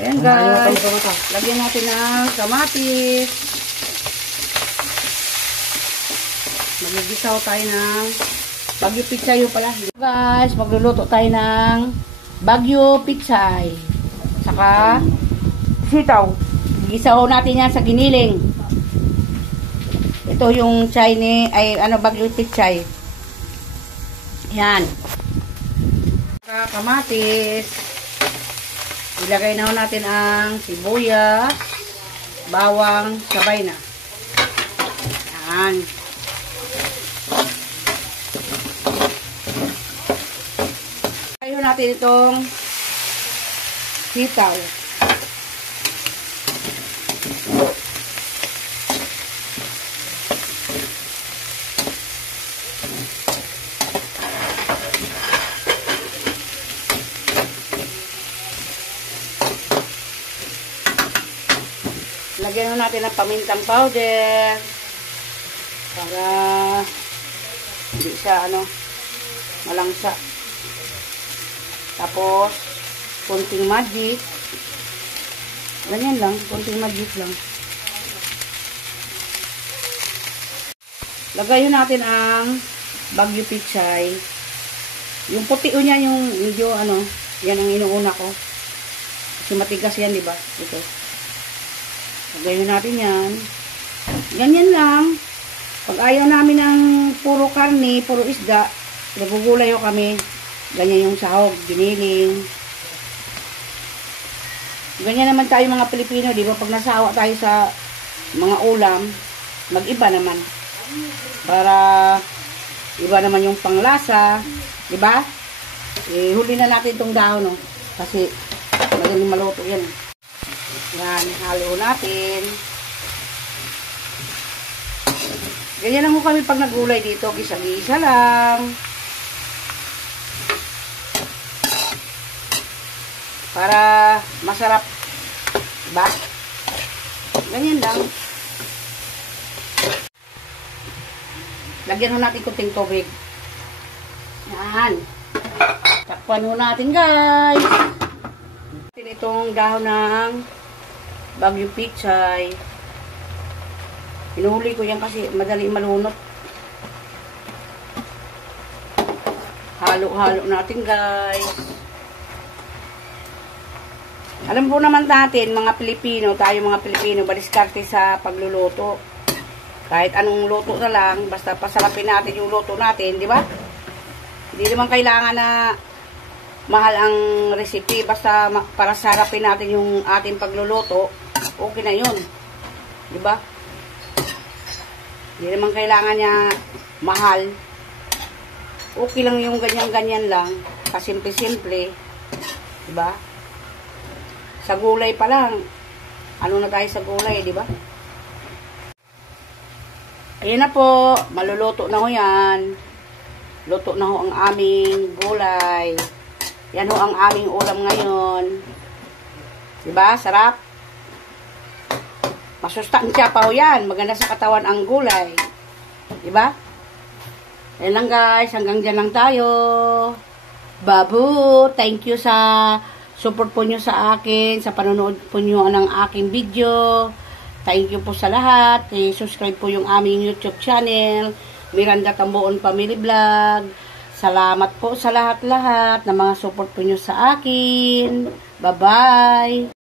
Ayan guys. Lagyan natin ng kamatis. Magigisaw tayo ng Bagyo Pichay pala. Guys, magluluto tayo ng Bagyo Pichay. Saka sitaw. Gisaw natin yan sa giniling. Ito yung Chinese, Bagyo Pichay. Yan. Kamatis. Ilagay na natin ang sibuyas, bawang, sabay na. Yan. Ayaw natin itong sitaw. Lagyan natin ng pamintang powder para hindi siya malangsa. Tapos konting magic. Ganyan lang, konting magic lang. Lagayin natin ang Bagyo Pichay. Yung puti niya, yung medyo yan ang inuuna ko. Kasi matigas yan, di ba? Ito. Lagayin natin yan. Ganyan lang. Pag ayaw namin ng puro karne, puro isda, nagugulay kami. Ganyan yung sahog, giniling. Ganyan naman tayo mga Pilipino, di ba? Pag nasawa tayo sa mga ulam, mag-iba naman. Para iba naman yung panglasa, di ba? Huli na natin itong dahon, no? Kasi magaling maluto yan. Yan, halo natin. Ganyan lang kami pag nagulay dito, gisa-gisa lang. Para masarap. Diba? Ganyan lang. Lagyan natin kunting tubig. Yan. Takpan natin guys. Itong dahon ng Bagyo Pichay. Pinuhuli ko yan kasi madali malunot. Halo-halo natin guys. Alam po naman natin, mga Pilipino, tayo mga Pilipino, baliskarte sa pagluluto. Kahit anong luto na lang, basta pasarapin natin yung luto natin, di ba? Hindi naman kailangan na mahal ang recipe, basta para sarapin natin yung ating pagluluto, okay na yun. Di ba? Hindi naman kailangan niya mahal. Okay lang yung ganyan-ganyan lang, kasimple-simple. Di ba? Sa gulay pa lang. Ano na tayo sa gulay, di ba? Ayan na po. Maluluto na ho yan. Luto na ho ang aming gulay. Yan ho ang aming ulam ngayon. Di ba? Sarap. Masustansya pa ho yan. Maganda sa katawan ang gulay. Di ba? Ayan lang guys. Hanggang dyan lang tayo. Babu. Thank you sa support po nyo sa akin, sa panonood po nyo ng aking video. Thank you po sa lahat. I-subscribe po yung aming YouTube channel, Miranda Tambuon Family Vlog. Salamat po sa lahat-lahat na mga support po nyo sa akin. Bye-bye!